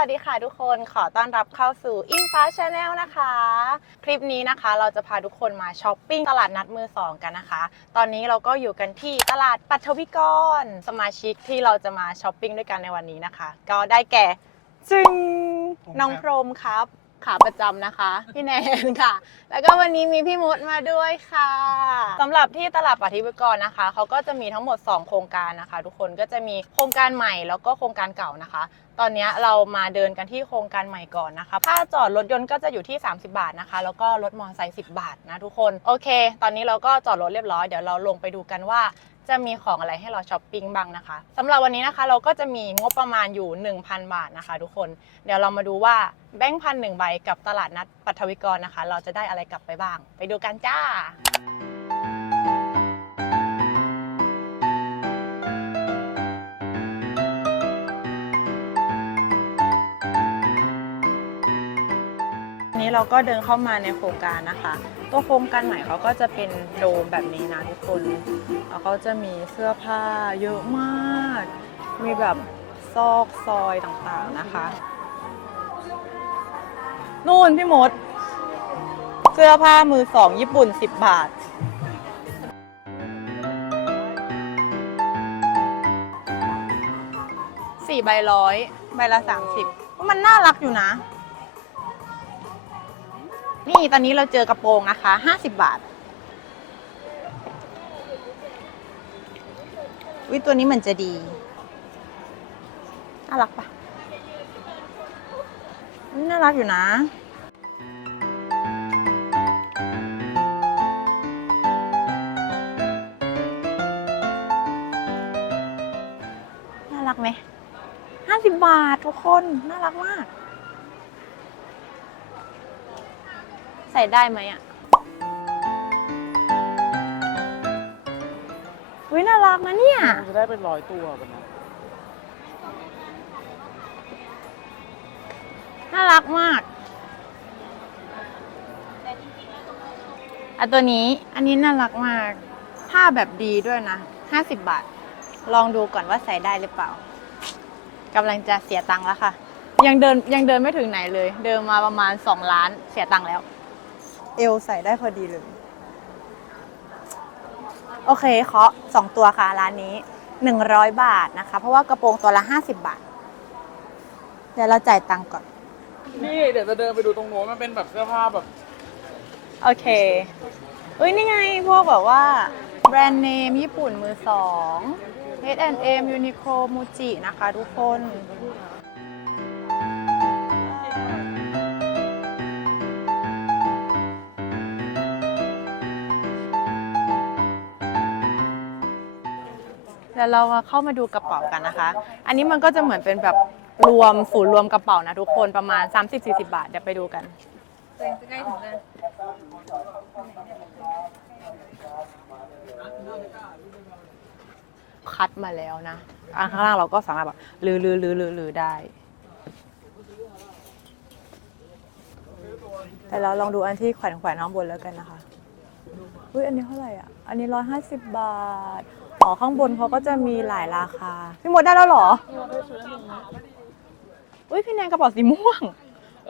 วัสดีค่ะทุกคนขอต้อนรับเข้าสู่อิงฟ้าชาแนลนะคะ คลิปนี้นะคะเราจะพาทุกคนมาช้อปปิ้งตลาดนัดมือสองกันนะคะ ตอนนี้เราก็อยู่กันที่ตลาดปัทวิกร สมาชิกที่เราจะมาช้อปปิ้งด้วยกันในวันนี้นะคะ ก็ได้แก่จึงน้องพรมครับ ขาประจำนะคะ พี่แนนค่ะ แล้วก็วันนี้มีพี่มดมาด้วยค่ะสำหรับที่ตลาดปัทวิกรนะคะเขาก็จะมีทั้งหมด 2 โครงการนะคะ ทุกคนก็จะมีโครงการใหม่แล้วก็โครงการเก่านะคะ ตอนนี้เรามาเดินกันที่โครงการใหม่ก่อนนะคะค่าจอดรถยนต์ก็จะอยู่ที่ 30 บาทนะคะ แล้วก็รถมอเตอร์ไซค์10 บาทนะทุกคน โอเค ตอนนี้เราก็จอดรถเรียบร้อย เดี๋ยวเราลงไปดูกันว่า จะมีของอะไรให้เราช้อปปิ้งบ้างนะคะสำหรับวันนี้นะคะเราก็จะมีงบประมาณอยู่ 1,000 บาทนะคะ ทุกคนเดี๋ยวเรามาดูว่าแบงค์พันหนึ่งใบกับตลาดนัดปัทวิกรนะคะ เราจะได้อะไรกลับไปบ้าง ไปดูกันจ้านี้เราก็เดินเข้ามาในโครงการนะคะ ตัวโครงการใหม่เขาก็จะเป็นโดมแบบนี้นะทุกคนแล้วเขาจะมีเสื้อผ้าเยอะมาก มีแบบซอกซอยต่างๆนะคะ นู่นพี่มด เสื้อผ้ามือสองญี่ปุ่น 10 บาท สี่ใบร้อย ใบละสามสิบมันน่ารักอยู่นะ นี่ตอนนี้เราเจอกระโปรงนะคะห้าสิบบาทวิตัวนี้เหมือนจะดีน่ารักปะน่ารักอยู่นะน่ารักไหมห้าสิบบาททุกคน น่ารักมาก ใส่ได้ไหมอะวิน่ารักนะเนี่ย มันจะได้เป็นร้อยตัวกันนะน่ารักมากอันตัวนี้ อันนี้น่ารักมาก ผ้าแบบดีด้วยนะ 50 บาท ลองดูก่อนว่าใส่ได้หรือเปล่ากำลังจะเสียตังค์แล้วค่ะ ยังเดินยังเดินไม่ถึงไหนเลย เดินมาประมาณ 2 ล้านเสียตังค์แล้ว เอวใส่ได้พอดีเลย โอเคเคาะสองตัวค่ะร้านนี้100บาทนะคะ เพราะว่ากระโปรงตัวละ50บาท เดี๋ยวเราจ่ายตังค์ก่อน นี่เดี๋ยวจะเดินไปดูตรงโน้นมันเป็นแบบเสื้อผ้าแบบโอเคเอ้ยนี่ไงพวกแบบว่าแบรนด์เนมญี่ปุ่นมือสอง H&M Uniqlo Muji นะคะทุกคน ดี๋ยวเรามาเข้ามาดูกระเป๋ากันนะคะ อันนี้มันก็จะเหมือนเป็นแบบรวมศูนย์รวมกระเป๋านะทุกคนประมาณ 30-40 บาทเดี๋ยวไปดูกันคัดมาแล้วนะอันข้างล่างเราก็สามารถแบบลือลือลือลือลือได้ แต่เราลองดูอันที่แขวนแขวนข้างบนแล้วกันนะคะ อุ้ยอันนี้เท่าไหร่อะ อันนี้ร้อยห้าสิบบาท อ๋อข้างบนเขาก็จะมีหลายราคา พี่มดได้แล้วเหรอ อุ้ยพี่แนนกระเป๋าสีม่วง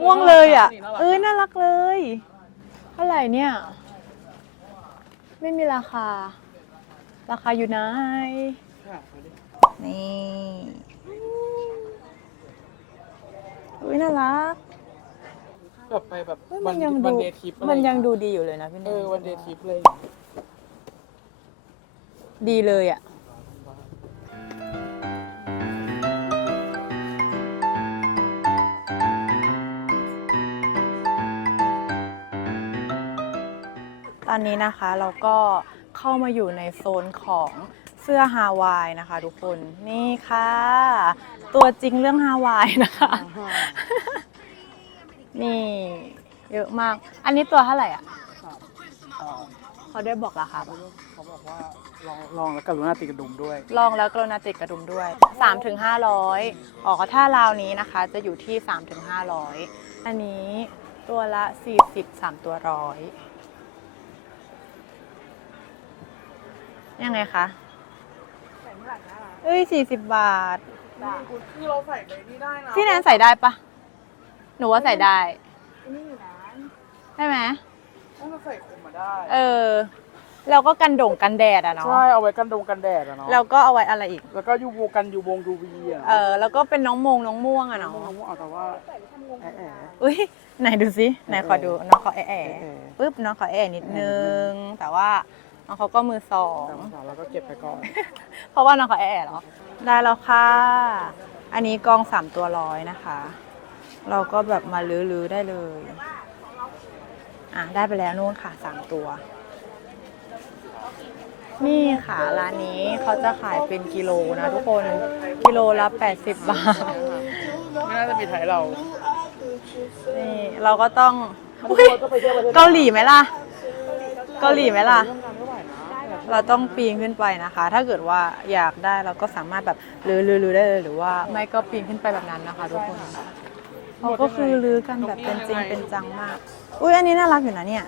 ม่วงเลยอะ เอ้ยน่ารักเลย เท่าไหร่เนี่ย ไม่มีราคา ราคาอยู่ไหน นี่ อุ้ยน่ารัก แบบไปแบบเฮ้ยวัมันนยังวัดูนเดย์ทริปมันยังดูดีอยู่เลยนะพี่แนเอนอวันเดย์ทริปเลย ดีเลยอะตอนนี้นะคะเราก็เข้ามาอยู่ในโซนของเสื้อฮาวายนะคะ ทุกคนนี่ค่ะ ตัวจริงเรื่องฮาวายนะคะ นี่ เยอะมาก อันนี้ตัวเท่าไหร่อะ เอ่อเขาได้บอกราคาปะเขาบอกว่าลองลองแล้วกรุณาติดกระดุมด้วย ลองแล้วกรณาติดกระดุมด้วย3-5ถึง500อ๋อถ้าราวนี้นะคะจะอยู่ที่3-5ถึง500 อันนี้ตัวละ 40 3 ตัวร้อยยังไงคะเอ้ย 40 บาท คือเราใส่ในนี่ได้นะพี่แนนใส่ได้ปะหนูว่าใส่ได้ นี่อยู่นะได้ไหม ต้องใส่คลุ มมาได้ เออ แล้วก็กันด่งกันแดดอะเนาะ ใช่ เอาไว้กันดงกันแดดอะเนาะ แล้วก็เอาไว้อะไรอีก แล้วก็ยูโวกันยูวงยูวีอะเออ แล้วก็เป็นน้องมงน้องม่วงอะน้องเนาะน้องเอาแต่ว่าแอะแอะ อุ้ยไหนดูสิไหนขอดูน้องขอแอะแอะแอะแอะปึ๊บน้องขอแอะนิดนึง แต่ว่าน้องเขาก็มือสอง แต่ภาษาเราก็เก็บไปก่อน เพราะว่าน้องขอแอะแอะเหรอ ได้แล้วค่ะ อันนี้กองสามตัวร้อยนะคะ เราก็แบบมาลื้อๆได้เลย อะได้ไปแล้วนู่นค่ะสามตัว นี่ค่ะร้านนี้เขาจะขายเป็นกิโลนะทุกคนกิโลละ80 บาท ไม่น่าจะมีไทยเรานี่เราก็ต้องอุ๊ยเกาหลีไหมล่ะ เกาหลีไหมล่ะ เราต้องปีนขึ้นไปนะคะ ถ้าเกิดว่าอยากได้เราก็สามารถแบบลือลือลือได้เลยหรือว่าไม่ก็ปีนขึ้นไปแบบนั้นนะคะทุกคนเราก็คือลือกันแบบเป็นจริงเป็นจังมาก อุ้ยอันนี้น่ารักอยู่นะเนี่ย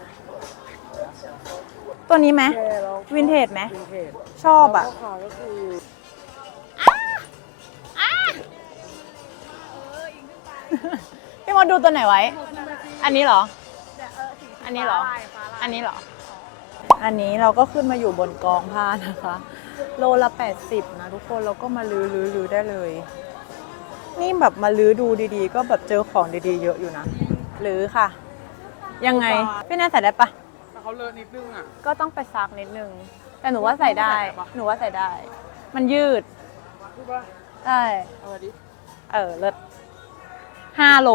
ตัวนี้ไหมวินเทจไหมวินเทจชอบอะ ราคาก็คือพี่มดดูตัวไหนไว้ อันนี้เหรอ อันนี้เหรอ อันนี้เหรอ อันนี้เราก็ขึ้นมาอยู่บนกองผ้านะคะ โลละ 80 นะทุกคนเราก็มาลื้อลื้อลื้อได้เลย นี่แบบมาลื้อดูดีๆ ก็แบบเจอของดีๆ เยอะอยู่นะ ลื้อค่ะ ยังไง พี่แน่ใส่ได้ปะแต่เขาเลอะนิดนึงอะ ก็ต้องไปซักนิดนึง แต่หนูว่าใส่ได้ หนูว่าใส่ได้ มันยืดพูดว่าได้ เอามาดิเออ เลิศห้าโล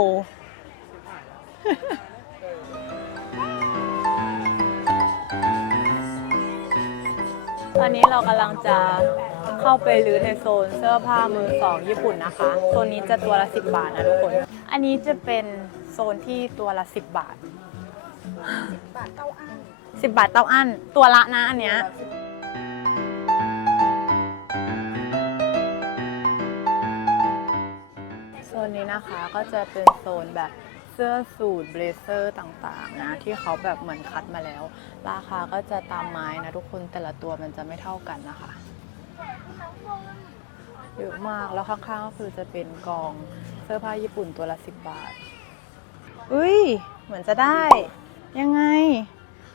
ตอนนี้เรากำลังจะเข้าไปรื้อในโซนเสื้อผ้ามือสองญี่ปุ่นนะคะ โซนนี้จะตัวละ 10 บาทนะทุกคน อันนี้จะเป็นโซนที่ตัวละ 10 บาท 10บาทเต้าอั้น10บาทเต้าอั้นตัวละนะอันเนี้ยโซนนี้นะคะก็จะเป็นโซนแบบเสื้อสูทเบลเซอร์ต่างๆ นะ ที่เขาแบบเหมือนคัดมาแล้ว ราคาก็จะตามไม้นะทุกคนแต่ละตัวมันจะไม่เท่ากันนะคะเยอะมากแล้วข้างๆก็คือจะเป็นกองเสื้อผ้าญี่ปุ่นตัวละสิบบาท อุ้ย เหมือนจะได้ ยังไง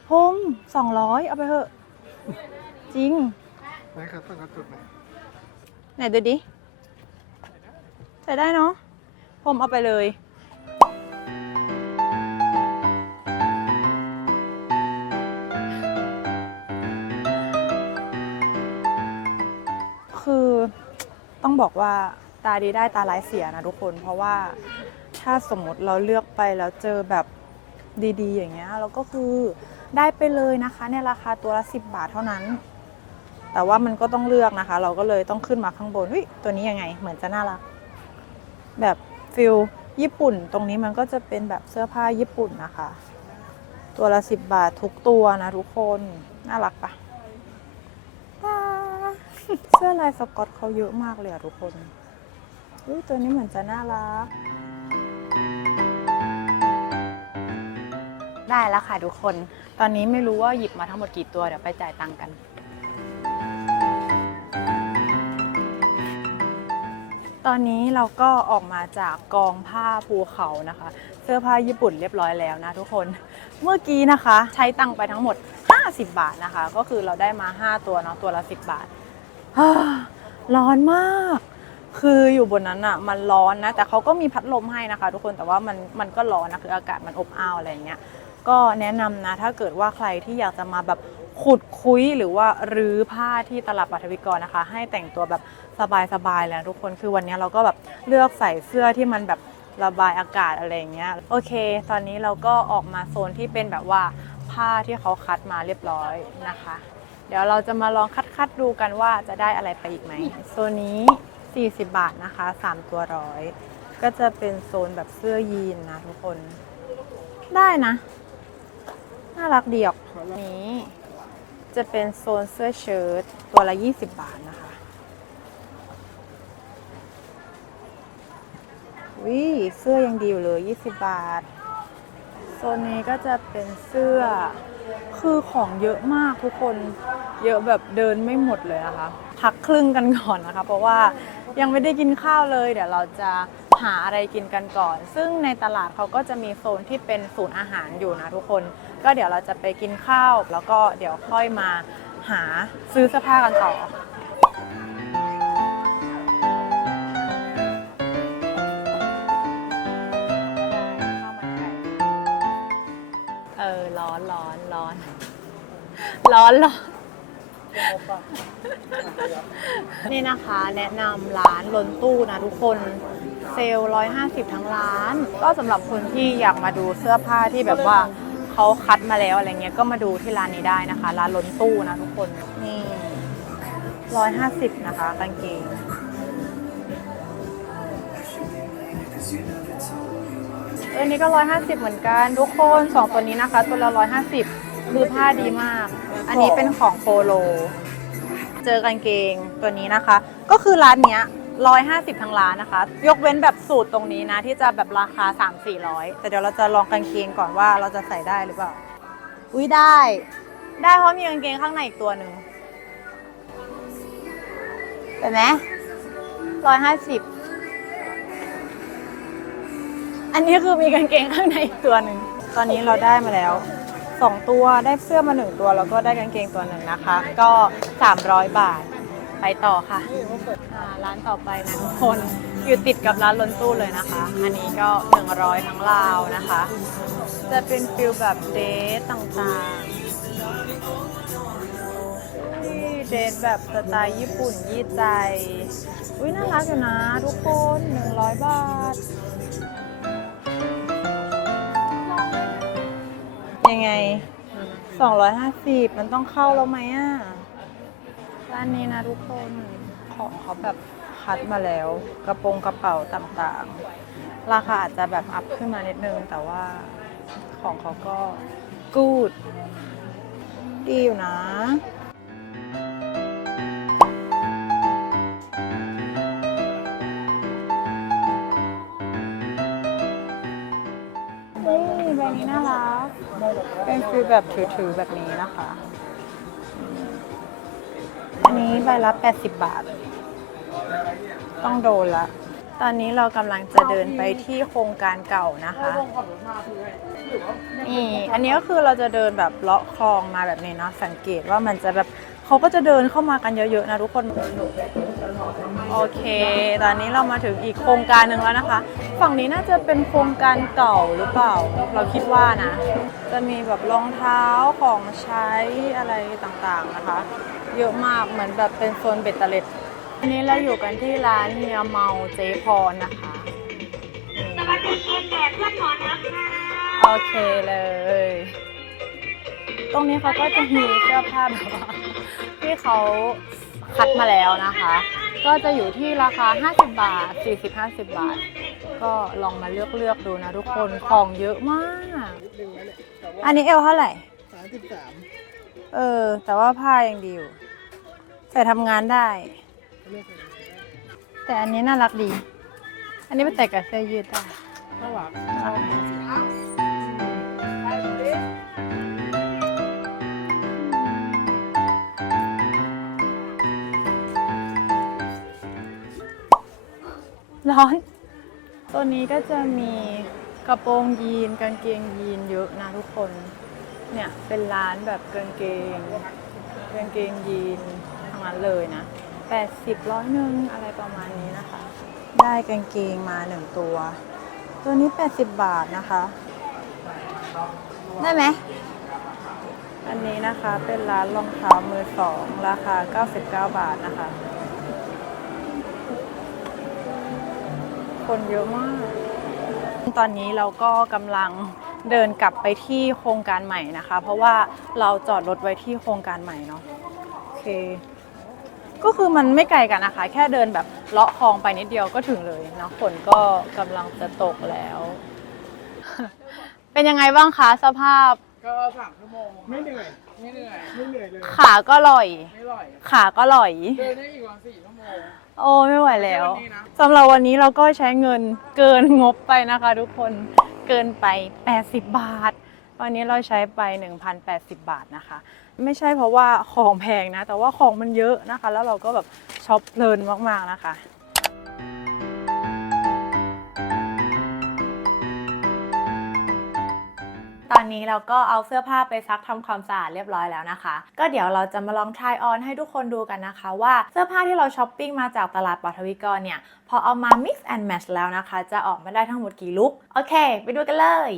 พมสองร้อยเอาไปเถอะ จริง ไหนครับต้องกระตุกไหนไหนดูดิ ใส่ได้เนาะผมเอาไปเลยคือต้องบอกว่าตาดีได้ตาร้ายเสียนะทุกคน เพราะว่าถ้าสมมติเราเลือกไปแล้วเจอแบบ ดีๆ อย่างเงี้ยเราก็คือได้ไปเลยนะคะในราคาตัวละ 10 บาทเท่านั้น แต่ว่ามันก็ต้องเลือกนะคะ เราก็เลยต้องขึ้นมาข้างบนวิตัวนี้ยังไง เหมือนจะน่ารัก แบบฟิลญี่ปุ่น ตรงนี้มันก็จะเป็นแบบเสื้อผ้าญี่ปุ่นนะคะ ตัวละสิบบาททุกตัวนะทุกคนน่ารักปะเสื้อลายสกอตเขาเยอะมากเลยอะทุกคนอุ๊ยตัวนี้เหมือนจะน่ารัก ได้แล้วค่ะทุกคน ตอนนี้ไม่รู้ว่าหยิบมาทั้งหมดกี่ตัวเดี๋ยวไปจ่ายตังค์กัน ตอนนี้เราก็ออกมาจากกองผ้าภูเขานะคะ เสื้อผ้าญี่ปุ่นเรียบร้อยแล้วนะทุกคน เมื่อกี้นะคะ ใช้ตังค์ไปทั้งหมด 50 บาทนะคะ ก็คือเราได้มา 5 ตัวเนาะตัวละ 10 บาท ร้อนมาก คืออยู่บนนั้นอะมันร้อนนะ แต่เขาก็มีพัดลมให้นะคะ ทุกคนแต่ว่ามันมันก็ร้อนนะคืออากาศมันอบอ้าวอะไรอย่างเงี้ย ก็แนะนำนะ ถ้าเกิดว่าใครที่อยากจะมาแบบขุดคุยหรือว่ารื้อผ้าที่ตลาดปัทวิกรนะคะ ให้แต่งตัวแบบสบายๆเลยทุกคนคือวันนี้เราก็แบบเลือกใส่เสื้อที่มันแบบระบายอากาศอะไรอย่างเงี้ยโอเค ตอนนี้เราก็ออกมาโซนที่เป็นแบบว่าผ้าที่เขาคัดมาเรียบร้อยนะคะ เดี๋ยวเราจะมาลองคัดๆดูกันว่าจะได้อะไรไปอีกไหมโซนนี้ 40 บาทนะคะ 3 ตัวร้อยก็จะเป็นโซนแบบเสื้อยีนนะทุกคนได้นะ น่ารักดีออกนี้ จะเป็นโซนเสื้อเชิ้ตตัวละ 20 บาทนะคะวิเสื้อยังดีอยู่เลย 20 บาท โซนนี้ก็จะเป็นเสื้อ คือของเยอะมากทุกคน เยอะแบบเดินไม่หมดเลยนะคะ พักครึ่งกันก่อนนะคะ เพราะว่ายังไม่ได้กินข้าวเลย เดี๋ยวเราจะหาอะไรกินกันก่อน ซึ่งในตลาดเขาก็จะมีโซนที่เป็นศูนย์อาหารอยู่นะทุกคน ก็เดี๋ยวเราจะไปกินข้าว แล้วก็เดี๋ยวค่อยมาหาซื้อเสื้อผ้ากันต่อ เออ ร้อนร้อนร้อนร้อนร้อน นี่นะคะแนะนำร้านล้นตู้นะทุกคนเซลล์150 ทั้งร้าน ก็สำหรับคนที่อยากมาดูเสื้อผ้าที่แบบว่า เขาคัดมาแล้วอะไรเงี้ยก็มาดูที่ร้านนี้ได้นะคะ ร้านล้นตู้นะทุกคนนี่150นะคะกางเกงเออนี่ก็150เหมือนกันทุกคนสองตัวนี้นะคะ ตัวละ150คือผ้าดีมาก อันนี้เป็นของโปโล เจอกางเกงตัวนี้นะคะ ก็คือร้านเนี้ย 150 ทั้งร้านนะคะ ยกเว้นแบบสูตรตรงนี้นะ ที่จะแบบราคา 3 400 แต่เดี๋ยวเราจะลองกางเกงก่อนว่าเราจะใส่ได้หรือเปล่า อุ้ยได้ ได้เพราะมีกางเกงข้างในอีกตัวหนึ่งเห็นไหมร้อยห้าสิบอันนี้คือมีกางเกงข้างในอีกตัวหนึ่ง ตอนนี้เราได้มาแล้ว2ตัวได้เสื้อมา1ตัว แล้วก็ได้กางเกงตัวหนึ่งนะคะ ก็ 300 บาท ไปต่อค่ะอ่าร้านต่อไปนะทุกคนอยู่ติดกับร้านล้นตู้เลยนะคะ อันนี้ก็ 100 ทั้งลาวนะคะ จะเป็นฟิลแบบเดทต่างๆเดทแบบสไตล์ญี่ปุ่นยี่ใจ อุ้ยน่ารักอยู่นะทุกคน 100 บาท ยังไง 250 มันต้องเข้าแล้วไหมอะ ร้านนี้นะทุกคนของเขาแบบคัดมาแล้ว กระโปรงกระเป๋าต่างๆ ราคาอาจจะแบบอัพขึ้นมานิดนึง แต่ว่าของเขาก็กูด ดีอยู่นะนี่ใบนี้น่ารัก เป็นฟิลแบบถือๆแบบนี้นะคะ นี้ใบละ 80 บาท ต้องโดนละ ตอนนี้เรากำลังจะเดินไปที่โครงการเก่านะคะ นี่ อันนี้ก็คือเราจะเดินแบบเลาะคลองมาแบบนี้นะ สังเกตว่ามันจะแบบเขาก็จะเดินเข้ามากันเยอะๆนะทุกคน โอเค ตอนนี้เรามาถึงอีกโครงการหนึ่งแล้วนะคะ ฝั่งนี้น่าจะเป็นโครงการเก่าหรือเปล่า เราคิดว่านะ จะมีแบบรองเท้าของใช้อะไรต่างๆนะคะ เยอะมากเหมือนแบบเป็นโซนเบ็ดเตล็ดอันนี้เราอยู่กันที่ร้านเฮียเมาเจพรนะคะโอเคเลย ตรงนี้เขาก็จะมีเสื้อผ้าแบบว่าที่เขาคัดมาแล้วนะคะ ก็จะอยู่ที่ราคา 50 บาท 40-50 บาท ก็ลองมาเลือกเลือกๆดูนะทุกคนของเยอะมากดึงแล้วเนี่ยแต่ว่าอันนี้เอลเท่าไหร่สามสิบสาม เออ แต่ว่าผ้ายังดีอยู่ ใส่ทำงานได้ แต่อันนี้น่ารักดี อันนี้ไปแต่กับเสื้อยืดได้น่ารักร้อน ตัวนี้ก็จะมีกระโปรงยีนกางเกงยีนเยอะนะทุกคน เนี่ย เป็นร้านแบบกางเกงกางเกงยีนทั้งนั้นเลยนะ80ร้อยหนึ่งอะไรประมาณนี้นะคะ ได้กางเกงมาหนึ่งตัว ตัวนี้ 80 บาทนะคะ ได้ไหมอันนี้นะคะเป็นร้านรองเท้ามือสองราคา 99 บาทนะคะ คนเยอะมาก ตอนนี้เราก็กำลัง เดินกลับไปที่โครงการใหม่นะคะ เพราะว่าเราจอดรถไว้ที่โครงการใหม่เนาะโอเค ก็คือมันไม่ไกลกันนะคะ แค่เดินแบบเลาะคลองไปนิดเดียวก็ถึงเลยเนาะฝนก็กำลังจะตกแล้ว เป็นยังไงบ้างคะสภาพก็สามชั่วโมงไม่เหนื่อยไม่เหนื่อยไม่เหนื่อยเลยขาก็ลอย ไม่ร่อยขาก็ลอย เดินได้อีกวันสี่ชั่วโมงโอ้ไม่ไหวแล้ววันนี้นะสำหรับวันนี้เราก็ใช้เงินเกินงบไปนะคะทุกคน เกินไป 80 บาท วันนี้เราใช้ไป1,080 บาทนะคะ ไม่ใช่เพราะว่าของแพงนะ แต่ว่าของมันเยอะนะคะ แล้วเราก็แบบช็อปเพลินมากๆนะคะ ตอนนี้เราก็เอาเสื้อผ้าไปซักทำความสะอาดเรียบร้อยแล้วนะคะ ก็เดี๋ยวเราจะมาลองทายออนให้ทุกคนดูกันนะคะ ว่าเสื้อผ้าที่เราช้อปปิ้งมาจากตลาดปอทวิกรเนี่ยพอเอามา mix and match แล้วนะคะ จะออกมาได้ทั้งหมดกี่ลุคโอเค ไปดูกันเลย